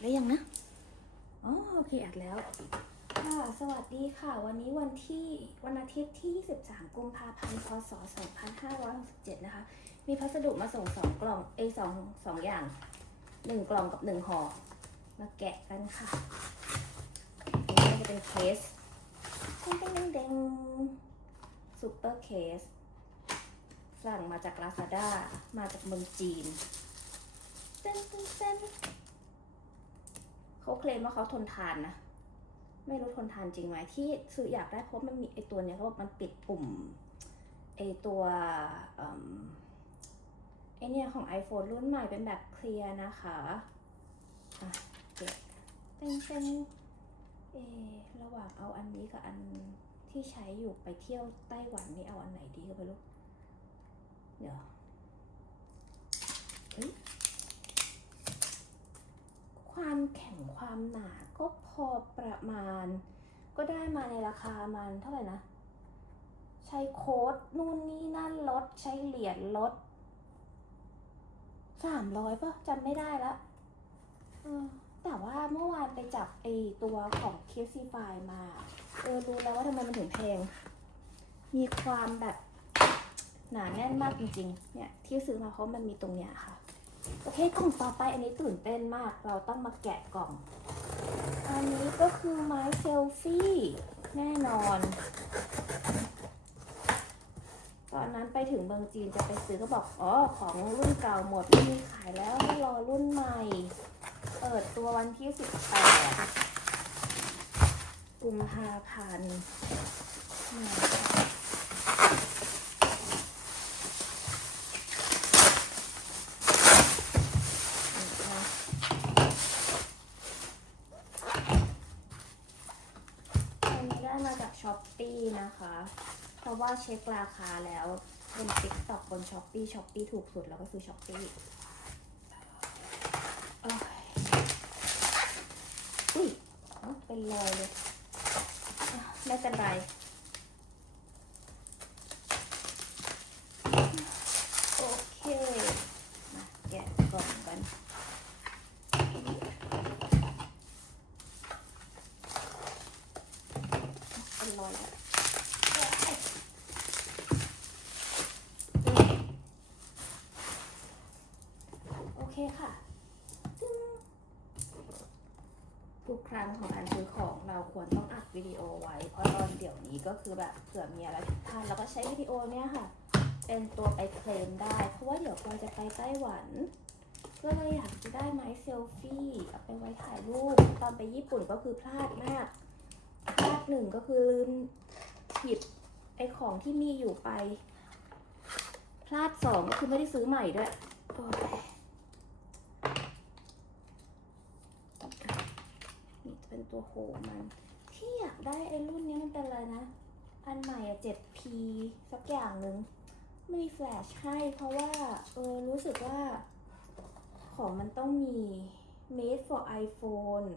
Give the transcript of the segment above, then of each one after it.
แล้วยังนะอ๋อโอเคอัดแล้วค่ะสวัสดีค่ะ วันนี้วันที่วันอาทิตย์ที่ 23 กุมภาพันธ์พศ 2567 นะคะ มีพัสดุมาส่งสองกล่องเอยสองสองอย่างหนึ่งกล่องกับหนึ่งห่อมาแกะกันค่ะอันนี้จะเป็นเคสเด้งเด้งเด้งเด้งซูเปอร์เคส สั่งมาจาก Lazada มาจากเมืองจีนเต้นเต้น เขาเคลมว่าเขาทนทานนะ ไม่รู้ทนทานจริงไหมที่ซื้ออยากได้เพราะมันมีไอตัวเนี้ยเขาบอกมันปิดปุ่มไอตัวอไอเนี่ยของ iPhone รุ่นใหม่เป็นแบบเคลียร์นะคะอะเก็บเต้นเต้นเอระหว่างเอาอันนี้กับอันที่ใช้อยู่ไปเที่ยวไต้หวันนี่เอาอันไหนดีก็ไม่รู้เดี๋ยวเอ้ย ความแข็งความหนาก็พอประมาณ ก็ได้มาในราคามันเท่าไหร่นะ ใช้โค้ดนู่นนี่นั่นลดใช้เหรียญลดสามร้อยป่ะจำไม่ได้ละแต่ว่าเมื่อวานไปจับไอตัวของ k c f i มา เออรู้แล้วว่าทำไมมันถึงแพง มีความแบบหนาแน่นมากจริงๆ เนี่ยที่ซื้อมาเพราะมันมีตรงเนี้ยค่ะ โอเคกล่องต่อไปอันนี้ตื่นเต้นมาก เราต้องมาแกะกล่อง อันนี้ก็คือไม้เซลฟี่แน่นอน ตอนนั้นไปถึงเมืองจีนจะไปซื้อก็บอก อ๋อ ของรุ่นเก่าหมดไม่มีขายแล้วให้รอรุ่นใหม่ เปิดตัววันที่ 18 กุมภาพันธ์เนี่ยอันนี้ได้ มาจากช้อปปีนะคะ เพราะว่าเช็คราคาแล้วเป็นติ๊กตอกบนช้อปปี้ช้อปปีถูกสุดแล้วก็คือช้อปปี้อุ้ยเป็นรอยเลย ไม่เป็นไร โอเค มาแกะกล่องกัน เป็นรอยแล้วโอ เคค่ะทุกครั้งของการซื้อของเราควรต้องอัดวิดีโอไว้ เพราะตอนเดี๋ยวนี้ก็คือแบบเผื่อมีอะไรผิดพลาดเราก็ใช้วิดีโอเนี่ยค่ะ เป็นตัวไปเคลมได้ เพราะว่าเดี๋ยวพอจะไปไต้หวัน ก็เลยอยากจะได้ไม้เซลฟี่เอาไปไว้ถ่ายรูป ตอนไปญี่ปุ่นก็คือพลาดมาก พลาดหนึ่งก็คือลืมหยิบไอของที่มีอยู่ไป พลาดสองก็คือไม่ได้ซื้อใหม่ด้วย โอ้ยนี่จะเป็นตัวโหมันที่อยากได้ไอ้รุ่นนี้มันเป็นอะไรนะ อันใหม่อะ 7P สักอย่างหนึ่งไม่มีแฟลชให้เพราะว่าเออรู้สึกว่า ของมันต้องมี made for iPhone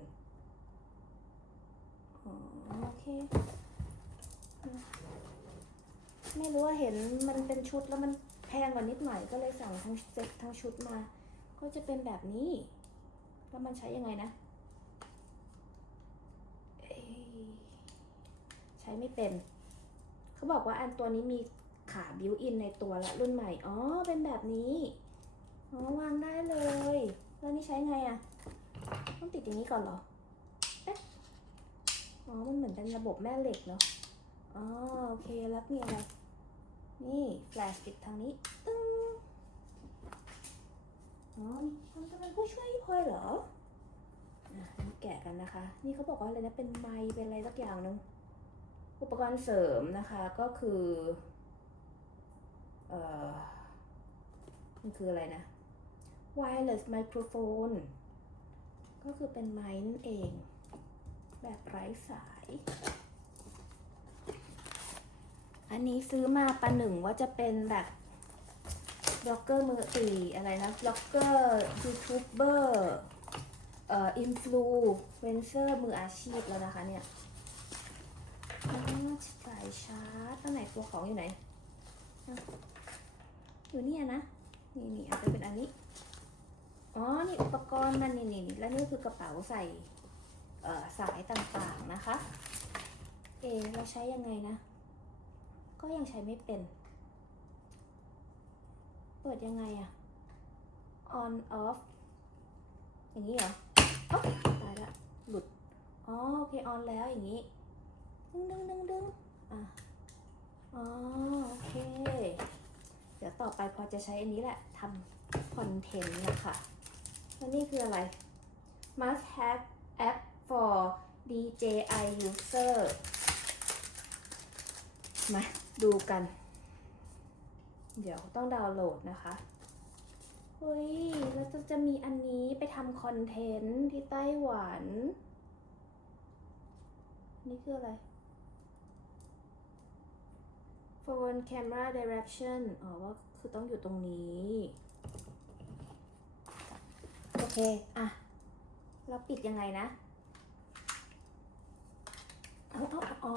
โอเค ไม่รู้ว่าเห็นมันเป็นชุดแล้วมันแพงกว่านิดหน่อยก็เลยสั่งทั้งเซ็ตทั้งชุดมา ก็จะเป็นแบบนี้ แล้วมันใช้ยังไงนะเอ้ยใช้ไม่เป็น เขาบอกว่าอันตัวนี้มีขาบิวอินในตัวและรุ่นใหม่ อ๋อ เป็นแบบนี้ อ๋อ วางได้เลย แล้วนี่ใช้ไงอะต้องติดอย่างนี้ก่อนเหรอ เอ๊ะ อ๋อ มันเหมือนเป็นระบบแม่เหล็กเนาะ อ๋อ โอเค แล้วมีอะไร นี่แฟลชติดทางนี้ ตึ้ง อ๋อมันจะเป็นผู้ช่วยพลอยเหรออะนี่แกะกันนะคะ นี่เขาบอกว่าอะไรนะ เป็นไมค์เป็นอะไรสักอย่างหนึง อุปกรณ์เสริมนะคะก็คือเอ่อมันคืออะไรนะ wireless microphone ก็คือเป็นไม้นั่นเอง แบบไร้สาย อันนี้ซื้อมาประหนึ่งว่าจะเป็นแบบบล็อกเกอร์มือตีอะไรนะบล็อกเกอร์ยูทูบเบอร์เอ่ออินฟลูเวนเซอร์มืออาชีพแล้วนะคะเนี่ย สายชาร์จอันไหนตัวของอยู่ไหน อยู่เนี่ยนะ นี่นี่อาจจะเป็นอันนี้ อ๋อ นี่อุปกรณ์มันนี่นี่แล้วนี่คือกระเป๋าใส่เออสายต่างๆนะคะ เอเราใช้ยังไงนะ ก็ยังใช้ไม่เป็น เปิดยังไงอะ on off อย่างนี้เหรออตายละ หลุด อ๋อ โอเค on แล้วอย่างนี้ ดึงดึงดึงดึงอะอ๋อโอเค เดี๋ยวต่อไปพอจะใช้อันนี้แหละทำคอนเทนต์นะคะแล้วนี่คืออะไร must have app for DJI user มาดูกัน เดี๋ยวต้องดาวน์โหลดนะคะเฮ้ยแล้วจะจะมีอันนี้ไปทำคอนเทนต์ที่ไต้หวัน นี่คืออะไร phone camera direction อ๋อว่าคือต้องอยู่ตรงนี้ โอเค อะ เราปิดยังไงนะเอาเอาเอา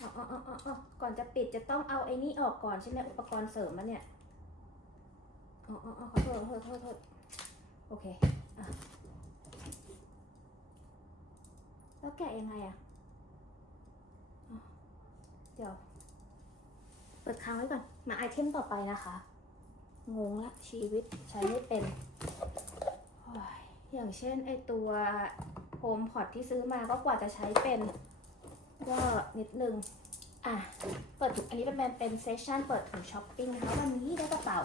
อ๋ออ๋ออ๋ออ๋ออ๋อก่อนจะปิดจะต้องเอาไอ้นี่ออกก่อนใช่ไหมอุปกรณ์เสริมมันเนี่ย อ๋ออ๋อขอโทษขอโทษขอโทษโอเค อะ แล้วแกะยังไงอะเดี๋ยว เปิดค้างไว้ก่อน มาไอเทมต่อไปนะคะ งงละชีวิตใช้ไม่เป็นอยอย่างเช่นไอตัวโฮมพอดที่ซื้อมาก็กว่าจะใช้เป็นก็นิดนึง อะ เปิดถุงอันนี้เป็นเป็นเซสชันเปิดถุงช้อปปิ้งนะคะวันนี้ได้กระเป๋า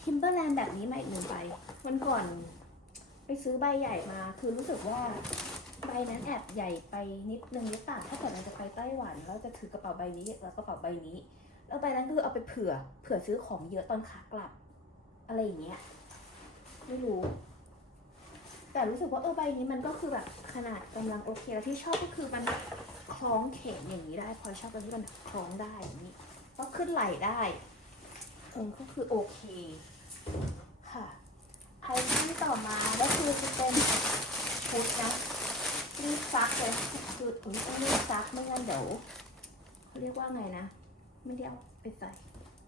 ทิมเบอร์แลนด์แบบนี้มาอีกหนึ่งใบวันก่อนไปซื้อใบใหญ่มา คือรู้สึกว่า ใบนั้นแอบใหญ่ไปนิดนึงหรือเปล่าถ้าเกิดเราจะไปไต้หวันแล้วจะถือกระเป๋าใบนี้แล้วกระเป๋าใบนี้ แล้วใบนั้นคือเอาไปเผื่อ เผื่อซื้อของเยอะตอนขากลับ อะไรอย่างเงี้ย ไม่รู้ แต่รู้สึกว่าเออใบนี้มันก็คือแบบขนาดกำลังโอเค แล้วที่ชอบก็คือมันคล้องเข็มอย่างนี้ได้ พอชอบตรงที่มันคล้องได้อย่างนี้ก็ขึ้นไหลได้เออก็คือโอเค ค่ะไอที่ต่อมาก็คือจะเป็นชุดนะ รีบซักเลยคือถึงต้องรีบซักไม่งั้นเดี๋ยวเขาเรียกว่าไงนะ ไม่ได้เอาไปใส่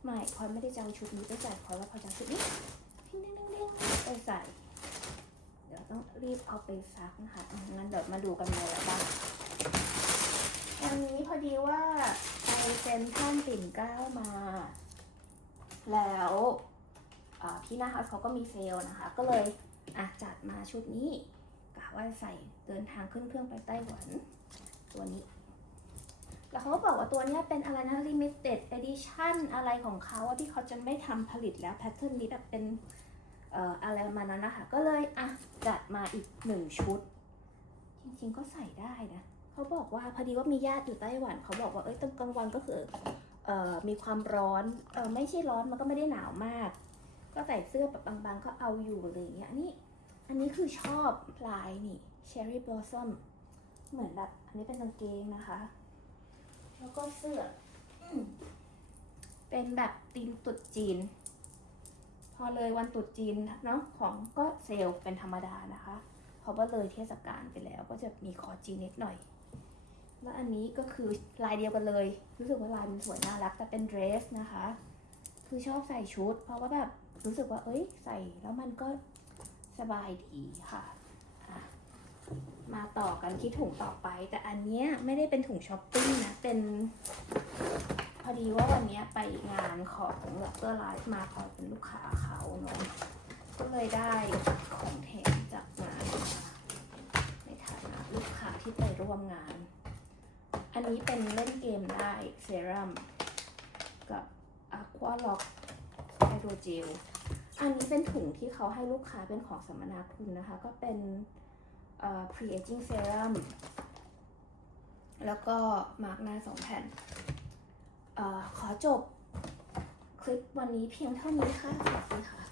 ไม่พอยไม่ได้จะเอาชุดนี้ไปใส่พอยว่าพอยจะชุดนี้ทิ้งเด้งเด้งไปใส่ เดี๋ยวต้องรีบเอาไปซักนะคะงั้นเดี๋ยวมาดูกันเลยละบ้างอันนี้พอดีว่าไปเซ็นทรัลปิ่นเก้ามา แล้วพี่หน้าเฮาส์เขาก็มีเซลนะคะ ก็เลยอะจัดมาชุดนี้าใส่เดินทางขึ้นเครื่องไปไต้หวัน ตัวนี้ แล้วเขาก็บอกว่าตัวนี้เป็นอะไรนะ limited edition อะไรของเขาอะที่เขาจะไม่ทำผลิตแล้วแพทเทิร์นนี้แบบเป็นอะไรประมาณนั้นนะคะ ก็เลยอะจัดมาอีกหนึ่งชุด จริงๆก็ใส่ได้นะเขาบอกว่าพอดีว่ามีญาติอยู่ไต้หวันเขาบอกว่าเอ้ยตอนกลางวันก็คือเอ่อมีความร้อนเออไม่ใช่ร้อนมันก็ไม่ได้หนาวมาก ก็ใส่เสื้อแบบบางๆก็เอาอยู่อะไรอย่างเงี้ยนนี้ อันนี้คือชอบลายนี่ cherry blossom เหมือนแบบอันนี้เป็นกางเกงนะคะ แล้วก็เสื้ออเป็นแบบตีมตุดจีน พอเลยวันตรุษจีนเนาะของก็เซลล์เป็นธรรมดานะคะเพราะว่าเลยเทศกาลไปแล้วก็จะมีคอจีนนิดหน่อย แล้วอันนี้ก็คือลายเดียวกันเลย รู้สึกว่าลายมันสวยน่ารักแต่เป็นเดรสนะคะ คือชอบใส่ชุด เพราะว่าแบบรู้สึกว่าเอ้ย ใส่แล้วมันก็ สบายดีค่ะมาต่อกันที่ถุงต่อไป แต่อันเนี้ยไม่ได้เป็นถุงช้อปปิ้งนะ เป็น พอดีว่าวันนี้ไปงานของเลเตอร์ไลฟ์มาคอเป็นลูกค้าเขาเนาะก็เลยได้ของแถมจากงานมาในฐานะลูกค้าที่ไปร่วมงาน อันนี้เป็นเล่นเกมได้เซรั่มกับ Aqua Lock ไฮโดรเจล อันนี้เป็นถุงที่เขาให้ลูกค้าเป็นของสัมมนาคุณนะคะ ก็เป็นเอ่อ pre-aging serum แล้วก็มาร์กหน้าสองแผ่นอขอจบคลิปวันนี้เพียงเท่านี้ค่ะ สวัสดีค่ะ